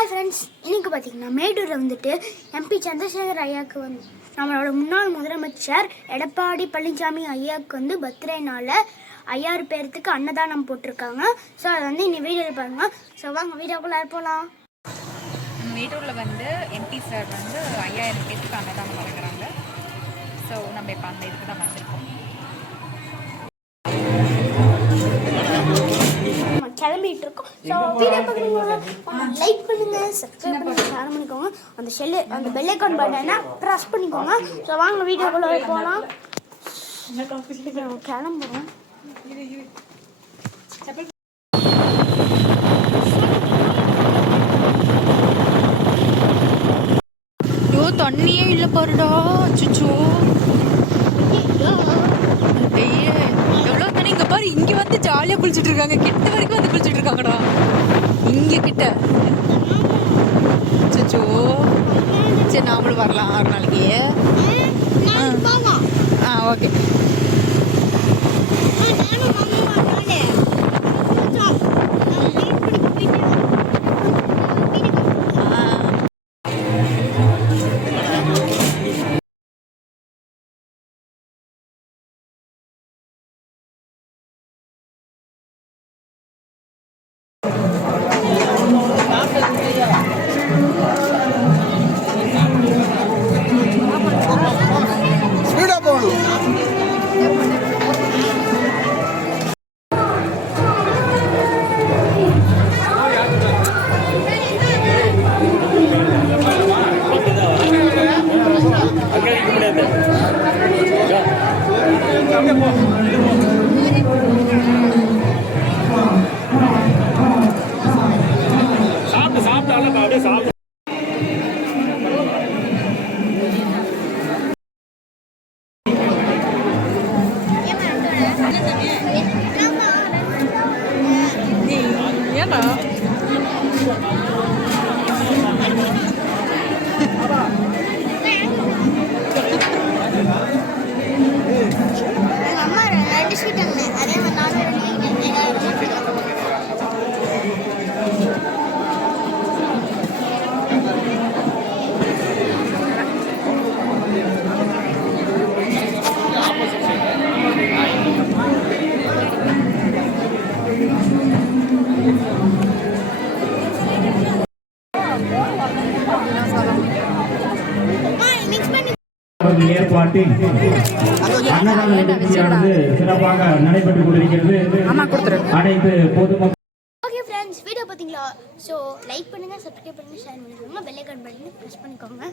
Hi friends, இன்னைக்கு பார்த்தீங்கன்னா மேட்டூரில் வந்துட்டு எம்பி சந்திரசேகர் ஐயாவுக்கு வந்து நம்மளோட முன்னாள் முதலமைச்சர் எடப்பாடி பழனிசாமி ஐயாவுக்கு வந்து பர்த்டேனால 5000 பேர்த்துக்கு அன்னதானம் போட்டிருக்காங்க. ஸோ அதை வந்து இன்னைக்கு வீடியோவில் பாருங்க. ஸோ வாங்க வீடியோக்குள்ளே போகலாம். மேட்டூரில் வந்து எம்பி சார் வந்து 5000 பேர்த்துக்கு அன்னதானம் வழங்குறாங்க. ஸோ நம்ம இப்போ அந்த இதுக்கு தான் வந்திருக்கோம். கிளம்பிட்டு இருக்கோம். ஸோ வீடியோ பார்க்குறீங்களா, லைக் பண்ணுங்க, சப்ஸ்கிரைப் பண்ணுங்க, ஷேர் பண்ணிக்கோங்க. அந்த பெல் ஐக்கான் பட்டனை ப்ரெஸ் பண்ணிக்கோங்க. ஸோ வாங்க வீடியோக்குள்ள போகலாம். கிளம்புறோம். ஐயோ தண்ணியே இல்லை பாருடா. அச்சோ எவ்வளோ தண்ணி இங்கே பாரு. இங்கே வந்து ஜாலியாக குளிச்சுட்டு இருக்காங்க. கிட்ட வரைக்கும் வந்து குளிச்சுட்டு இருக்காங்கடா. இங்கே கிட்ட அச்சோ. சரி நாமளும் வரலாம் 6 நாளைக்கு. ஓகே. ஏற்பாட்டில் அன்னதான நிகழ்ச்சியானது சிறப்பாக நடைபெற்றுக் கொண்டிருக்கிறது. அனைத்து பொதுமக்கள் ஓகே ஃப்ரெண்ட்ஸ், வீடியோ பார்த்தீங்களா? ஸோ லைக் பண்ணுங்க, சப்ஸ்கிரைப் பண்ணுங்க, ஷேர் பண்ணிக்கோங்க, பெல் ஐக்கான் பட்டனை ப்ரெஸ் பண்ணிக்கோங்க.